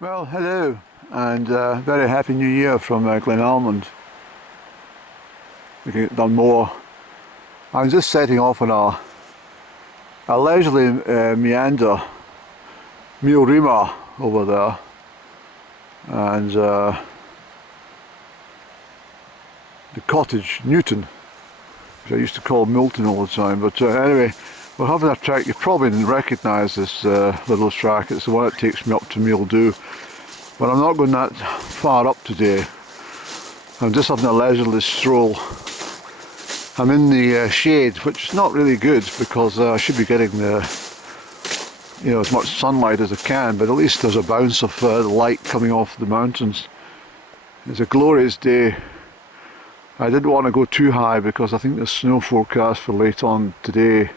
Well, hello, and very happy New Year from Glen Almond. We can get done more. I'm just setting off on a leisurely meander, Rima over there, and the cottage Newton, which I used to call Milton all the time. But anyway, we're having a track. You probably didn't recognise this little track. It's the one that takes me up to Mealdoo. But I'm not going that far up today. I'm just having a leisurely stroll. I'm in the shade, which is not really good because I should be getting as much sunlight as I can, but at least there's a bounce of light coming off the mountains. It's a glorious day. I didn't want to go too high because I think there's snow forecast for late on today.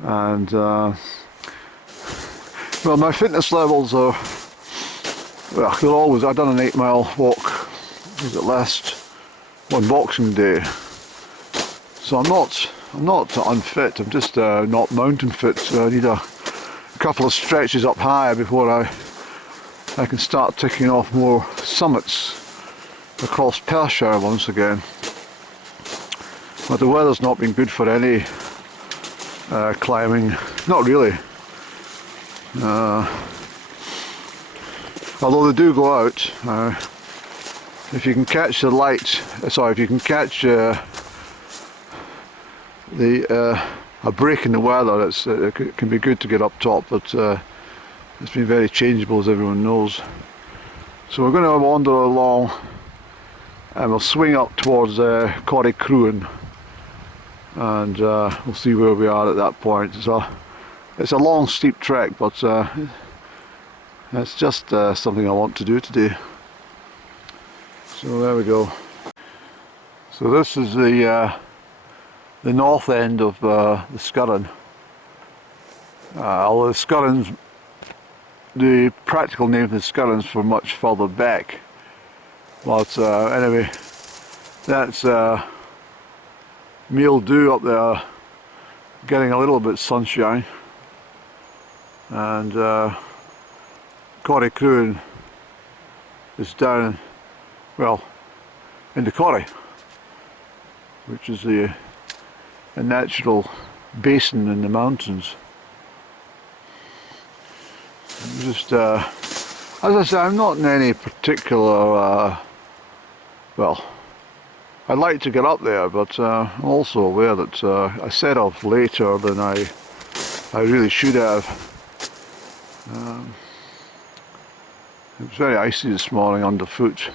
And well, my fitness levels are, well, they're always, I've done an 8-mile walk, was it last, on Boxing Day. So I'm not unfit, I'm just not mountain fit, so I need a couple of stretches up higher before I can start ticking off more summits across Perthshire once again. But the weather's not been good for any climbing, not really. Although they do go out, if you can catch the light, if you can catch a break in the weather, it can be good to get up top, but it's been very changeable, as everyone knows. So we're going to wander along and we'll swing up towards Coire Cruinn, and we'll see where we are at that point. It's a long steep trek, but it's just something I want to do today. So there we go. So this is the north end of the Scurrin. Although the Scurrin's, the practical name for the Scurrin's for much further back. But anyway, that's Mealdoo up there, getting a little bit of sunshine, and Coire Cruinn is down, well, in the Coire, which is a natural basin in the mountains. Just, as I say, I'm not in any particular, well, I'd like to get up there, but I'm also aware that I set off later than I really should have. It was very icy this morning underfoot,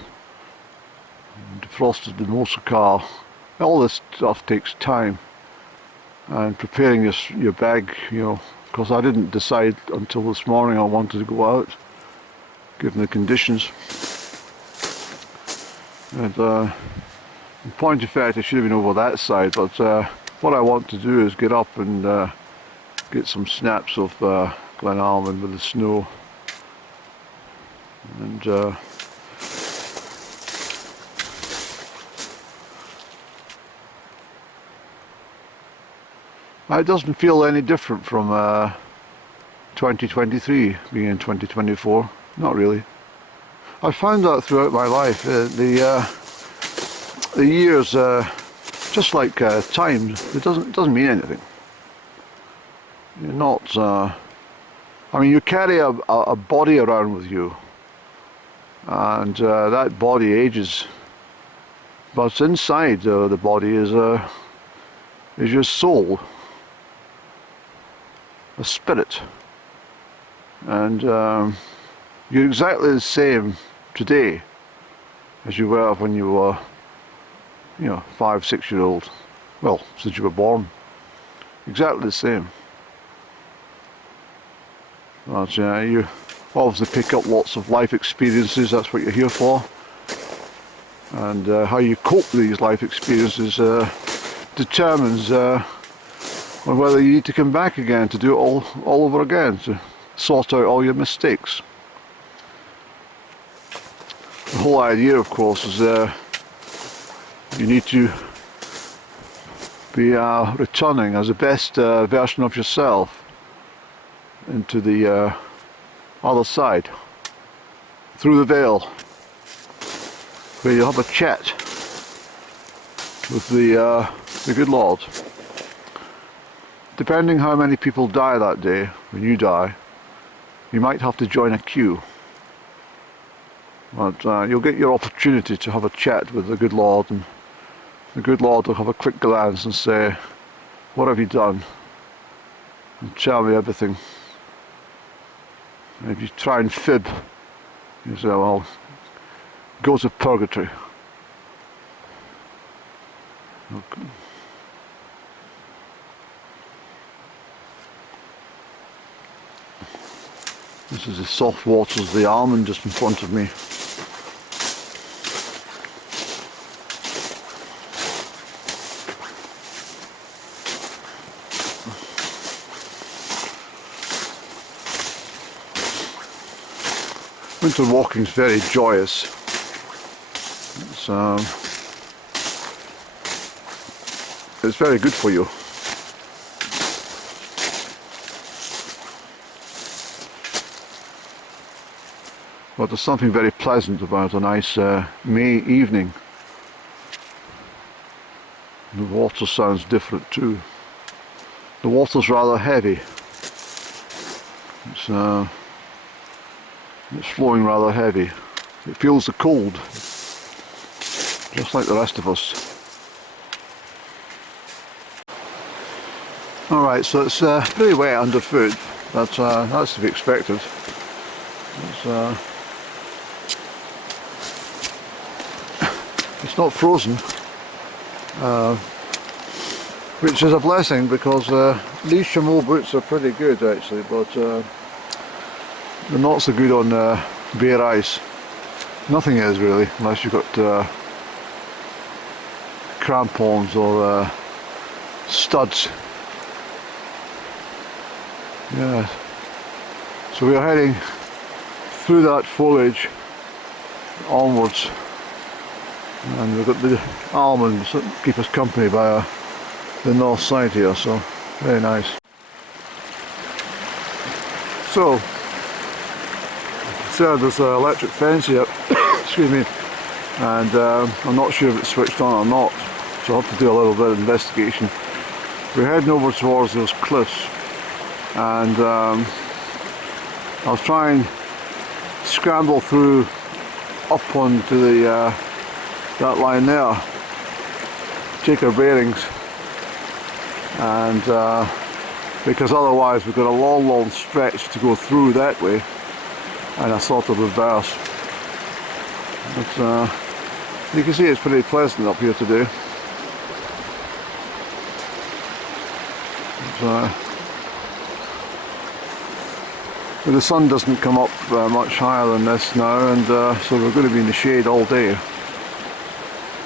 defrosted the motor car. All this stuff takes time, and preparing your bag, because I didn't decide until this morning I wanted to go out, given the conditions. And in point of fact, I should have been over that side, but what I want to do is get up and get some snaps of Glen Almond with the snow. And it doesn't feel any different from 2023 being in 2024, not really. I found that throughout my life, the years, just like time, it doesn't mean anything. You're not, I mean, you carry a body around with you, and that body ages, but inside the body is your soul, a spirit, and you're exactly the same today as you were when you were 5, 6 year old, well, since you were born, exactly the same. But you obviously pick up lots of life experiences, that's what you're here for, and how you cope with these life experiences determines whether you need to come back again to do it all over again, to sort out all your mistakes. The whole idea, of course, is you need to be returning as the best version of yourself into the other side. through the Vale, where you'll have a chat with the good Lord. Depending how many people die that day, when you die, you might have to join a queue. But you'll get your opportunity to have a chat with the good Lord, and the good Lord will have a quick glance and say, "What have you done? And tell me everything." And if you try and fib, you say, "Well, go to purgatory." Okay. This is the soft waters of the Almond just in front of me. Winter walking is very joyous. It's very good for you. But there's something very pleasant about a nice May evening. The water sounds different too. The water's rather heavy. It's flowing rather heavy. It feels the cold, just like the rest of us. Alright, so it's pretty wet underfoot. That's to be expected. It's not frozen, which is a blessing, because these chameau boots are pretty good actually, but they're not so good on bare ice. Nothing is really, unless you've got crampons or studs. Yeah. So we are heading through that foliage onwards, and we've got the almonds that keep us company by the north side here, so very nice. So, there's an electric fence here, excuse me, and I'm not sure if it's switched on or not, so I'll have to do a little bit of investigation. We're heading over towards those cliffs, and I'll try and scramble through up onto the that line there, take our bearings, and because otherwise we've got a long stretch to go through that way, and a sort of reverse. But you can see it's pretty pleasant up here today. But the sun doesn't come up much higher than this now, and so we're going to be in the shade all day,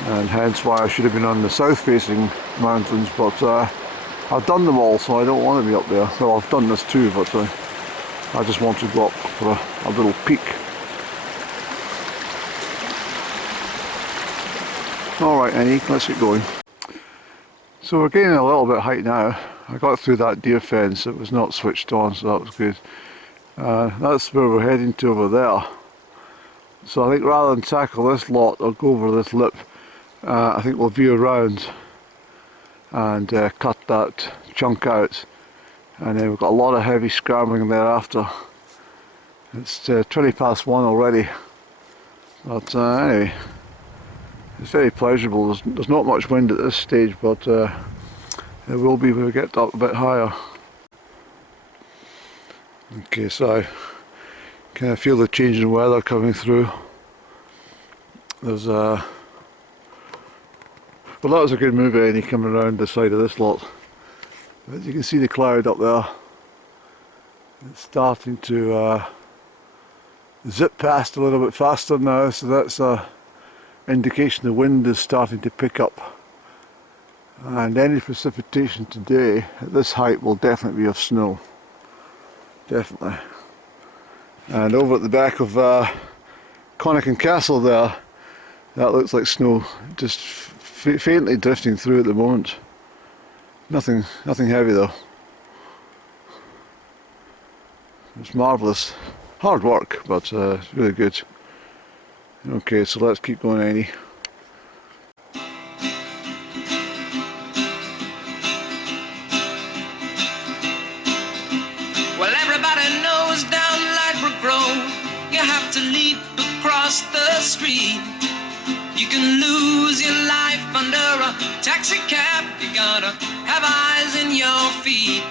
and hence why I should have been on the south facing mountains, but I've done them all, so I don't want to be up there. Well, I've done this too, but I just want to go up for a little peek. Alright Annie, let's get going. So we're gaining a little bit of height now. I got through that deer fence, it was not switched on, so that was good. That's where we're heading to over there. So I think rather than tackle this lot or go over this lip, I think we'll veer around and cut that chunk out, and then we've got a lot of heavy scrambling thereafter. It's 20 past 1 already, but anyway, it's very pleasurable. There's not much wind at this stage, but there will be when we get up a bit higher. Okay, so I kind of feel the change in weather coming through. There's well, that was a good move, Annie, coming around the side of this lot. But you can see the cloud up there. It's starting to zip past a little bit faster now, so that's a indication the wind is starting to pick up. And any precipitation today at this height will definitely be of snow. Definitely. And over at the back of Connican Castle there, that looks like snow, just faintly drifting through at the moment. Nothing heavy though. It's marvellous. Hard work, but it's really good. Okay, so let's keep going, Annie. Well, everybody knows down Lightbrook Road you have to leap across the street. You can lose your life under a taxi cab. You gotta have eyes in your feet.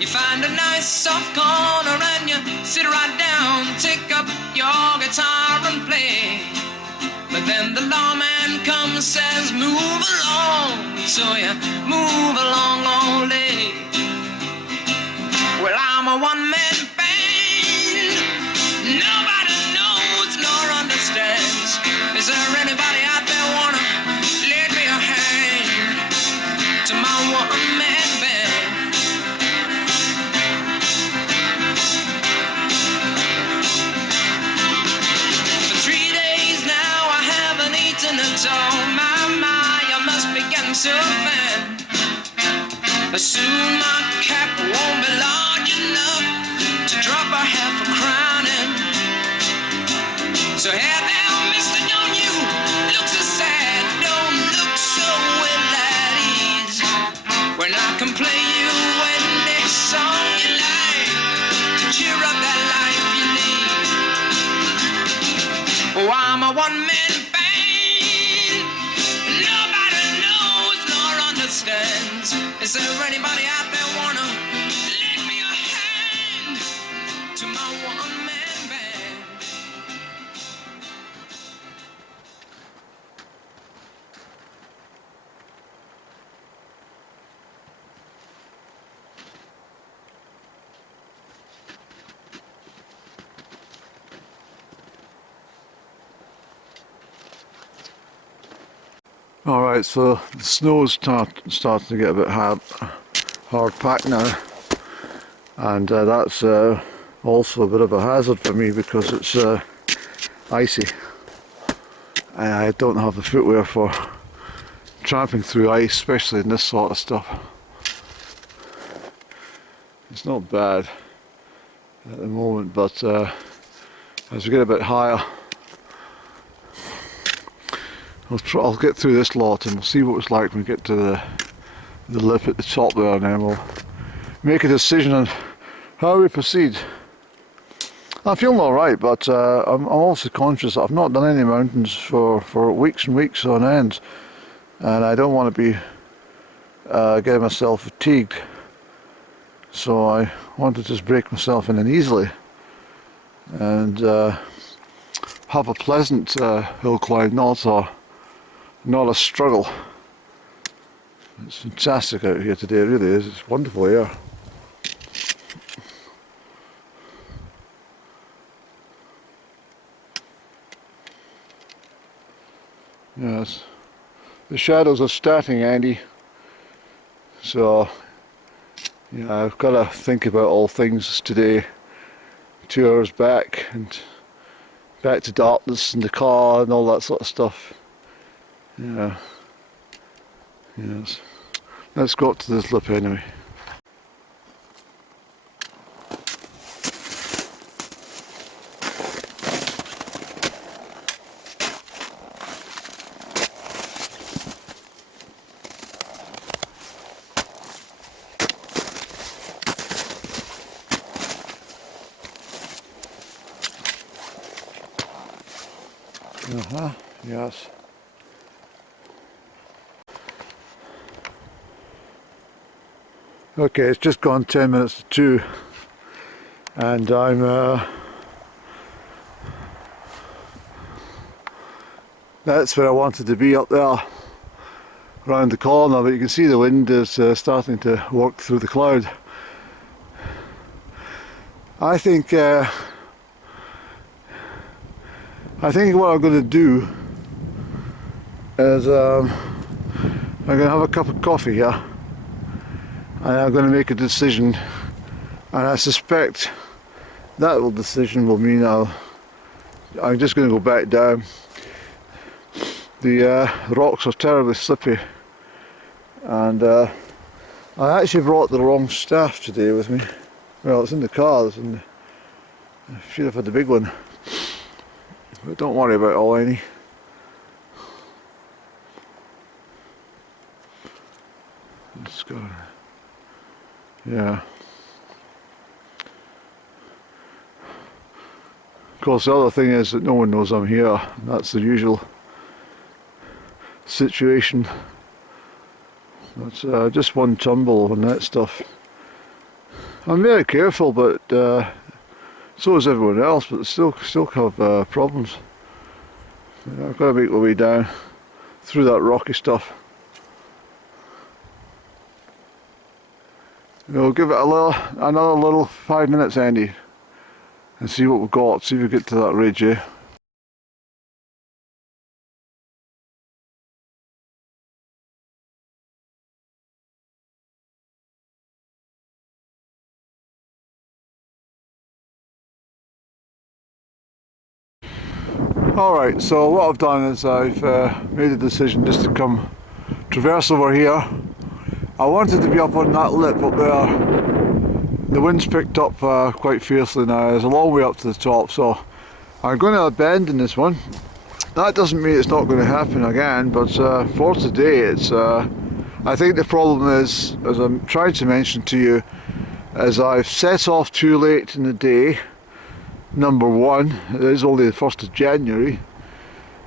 You find a nice soft corner and you sit right down, take up your guitar and play. But then the lawman comes, says move along, so you move along all day. Well, I'm a one-man band, nobody knows nor understands. Is there anybody out there wanna lend me a hand to my one-man band? For 3 days now I haven't eaten at all. My, I must be getting so fat. Soon my cap won't be large enough to drop a half a crown in. So hey there, mister, don't you look so sad, don't look so ill at ease, when I can play you any song you like to cheer up that life you lead. Oh, I'm a one-man band, nobody knows nor understands. Is there anybody out there wanna lend me a hand to my one-man band? Alright, so the snow's starting to get a bit hard packed now, and that's also a bit of a hazard for me because it's icy. I don't have the footwear for tramping through ice, especially in this sort of stuff. It's not bad at the moment, but as we get a bit higher, I'll get through this lot and we'll see what it's like when we get to the lip at the top there, and then we'll make a decision on how we proceed. I'm feeling alright, but I'm also conscious that I've not done any mountains for weeks and weeks on end, and I don't want to be getting myself fatigued, so I want to just break myself in easily and have a pleasant hill climb, not a struggle. It's fantastic out here today, it really is. It's wonderful air. Yes, the shadows are starting, Andy, so yeah, I've got to think about all things today. 2 hours back and back to darkness in the car and all that sort of stuff. Yeah. Yes. Let's go up to this lip anyway. Yes. Okay, it's just gone 10 minutes to 2 and I'm that's where I wanted to be, up there around the corner, but you can see the wind is starting to work through the cloud. I think what I'm going to do is I'm going to have a cup of coffee here, and I'm going to make a decision, and I suspect that decision will mean I'm just going to go back down. The rocks are terribly slippy, and I actually brought the wrong staff today with me. Well, it's in the car, I should have had the big one, But don't worry about it all, Annie. It's got, yeah. Of course, the other thing is that no one knows I'm here. That's the usual situation. That's just one tumble on that stuff. I'm very careful, but so is everyone else. But still have problems. I've got to make my way down through that rocky stuff. We'll give it another little 5 minutes, Andy, and see what we've got. See if we get to that ridge, eh? Alright, so what I've done is I've made a decision just to come traverse over here. I wanted to be up on that lip up there. The wind's picked up quite fiercely now. There's a long way up to the top, so I'm going to abandon this one. That doesn't mean it's not going to happen again, but for today it's I think the problem is, as I'm trying to mention to you, is I've set off too late in the day. Number one, it is only the 1st of January.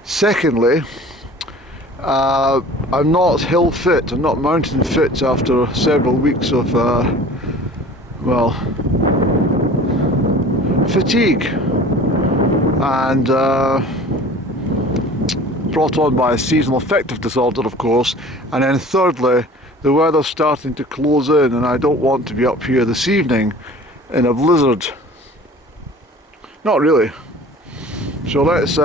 Secondly, I'm not hill fit, I'm not mountain fit after several weeks of, well, fatigue. And brought on by a seasonal affective disorder, of course. And then thirdly, the weather's starting to close in, and I don't want to be up here this evening in a blizzard. Not really. So let's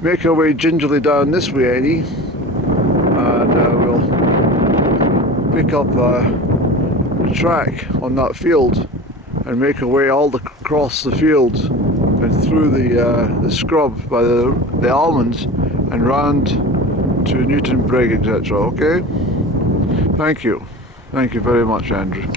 make our way gingerly down this way, Eddie, and we'll pick up the track on that field and make our way all across the field and through the scrub by the almonds and round to Newton Brig, etc. Okay? Thank you. Thank you very much, Andrew.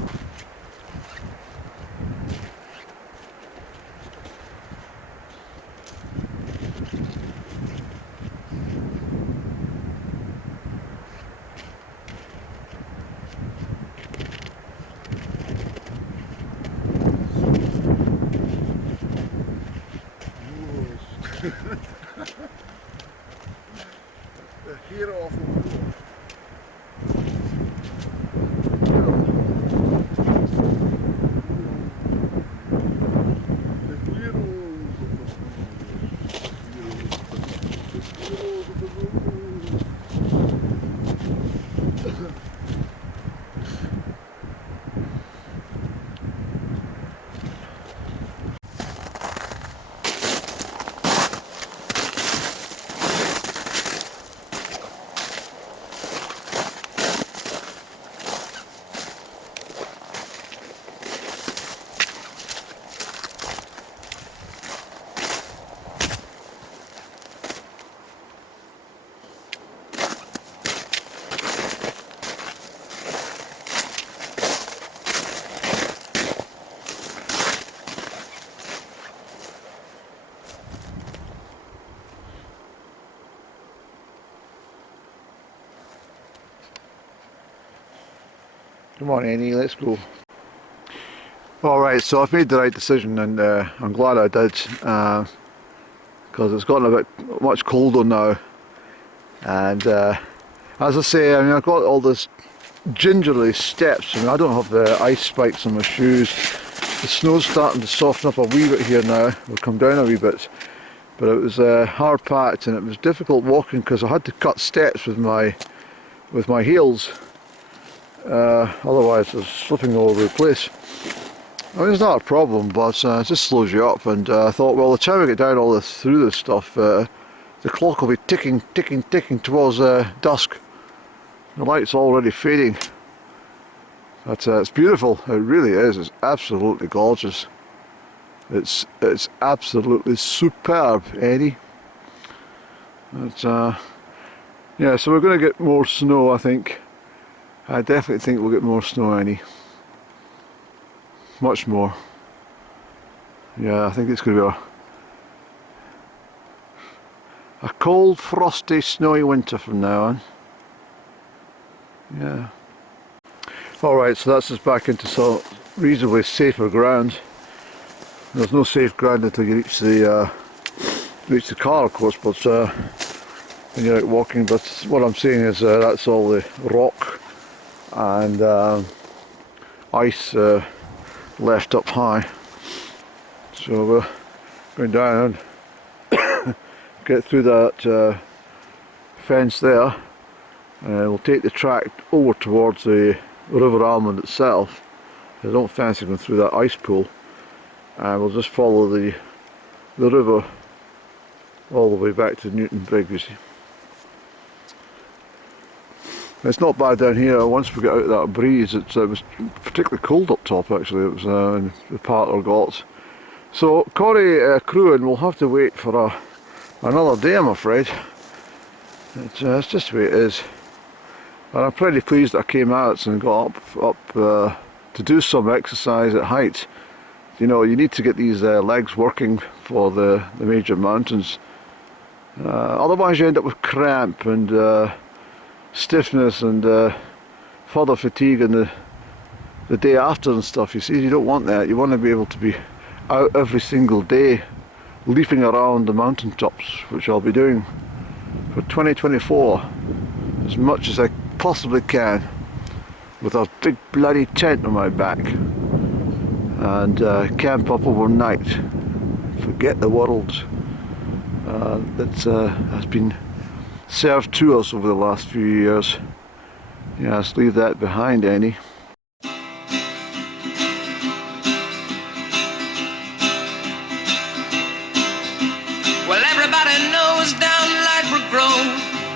The hero of the world. Come on, Annie, let's go. Alright, so I've made the right decision, and I'm glad I did, because it's gotten a bit much colder now. And as I say, I mean, I've got all this gingerly steps. I mean, I don't have the ice spikes on my shoes. The snow's starting to soften up a wee bit here now. We'll come down a wee bit. But it was hard packed, and it was difficult walking because I had to cut steps with my heels. Otherwise I was slipping all over the place. I mean, it's not a problem, but it just slows you up, and I thought, well, the time I get down all this through this stuff, the clock will be ticking towards dusk. The light's already fading. But it's beautiful, it really is. It's absolutely gorgeous. It's absolutely superb, Eddie. It's, yeah, so we're going to get more snow, I think. I definitely think we'll get more snow, Annie. Much more. Yeah, I think it's going to be a cold, frosty, snowy winter from now on. Yeah. Alright, so that's us back into some reasonably safer ground. There's no safe ground until you reach the car, of course, but when you're out walking. But what I'm saying is that's all the rock and ice left up high. So we're going down and get through that fence there. We'll take the track over towards the River Almond itself. I don't fancy going through that ice pool. And we'll just follow the river all the way back to Newton Brig, you see. It's not bad down here. Once we get out of that breeze, it was particularly cold up top actually. It was in the part of got. So Coire Cruinn will have to wait for another day, I'm afraid. It's just the way it is. And I'm pretty pleased that I came out and got up to do some exercise at height. You know, you need to get these legs working for the major mountains. Otherwise you end up with cramp and stiffness and further fatigue in the day after and stuff. You see, you don't want that. You want to be able to be out every single day leaping around the mountaintops, which I'll be doing for 2024 as much as I possibly can, with a big bloody tent on my back, and camp up overnight, forget the world that has been served to us over the last few years. Yes, leave that behind, Annie. Well, everybody knows down Lightbrook Road,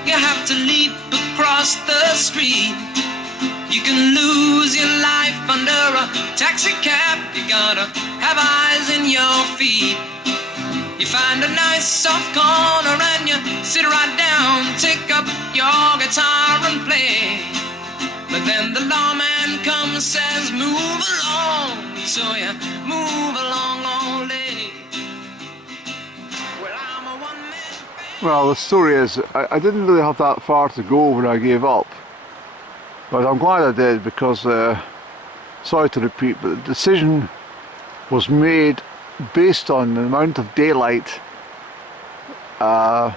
you have to leap across the street. You can lose your life under a taxi cab. You gotta have eyes in your feet. You find a nice soft corner and you sit right down, take up your guitar and play. But then the lawman comes, says move along, so you move along all day. Well, I'm a one-man band. Well, the story is, I didn't really have that far to go when I gave up. But I'm glad I did, because, sorry to repeat, but the decision was made based on the amount of daylight, the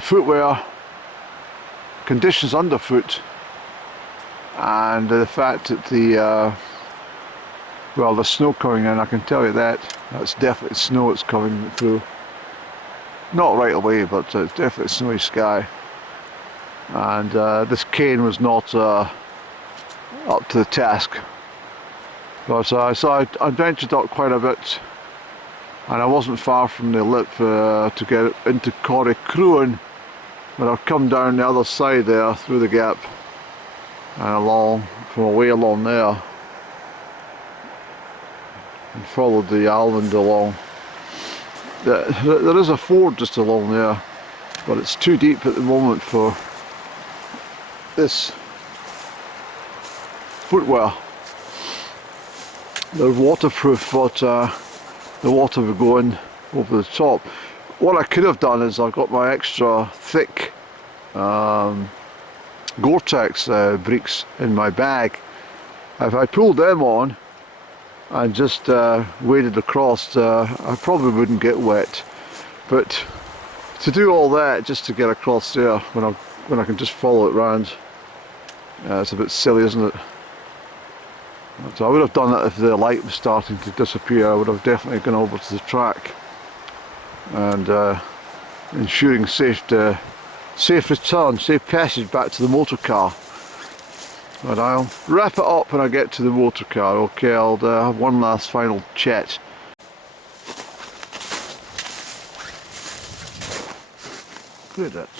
footwear, conditions underfoot, and the fact that the snow coming in. I can tell you that's definitely snow that's coming through. Not right away, but it's definitely snowy sky. And this cane was not up to the task. But so I ventured up quite a bit, and I wasn't far from the lip to get into Coire Cruinn, but I've come down the other side there through the gap and along, from away along there, and followed the Almond along. There is a ford just along there, but it's too deep at the moment for this footwear. They're waterproof, but the water would go in over the top. What I could have done is I've got my extra thick Gore-Tex breeks in my bag. If I pulled them on and just waded across, I probably wouldn't get wet. But to do all that just to get across there when I can just follow it round, it's a bit silly, isn't it? So I would have done that if the light was starting to disappear. I would have definitely gone over to the track and ensuring safe return, safe passage back to the motor car. But I'll wrap it up when I get to the motor car. Okay, I'll have one last final chat. Look at that.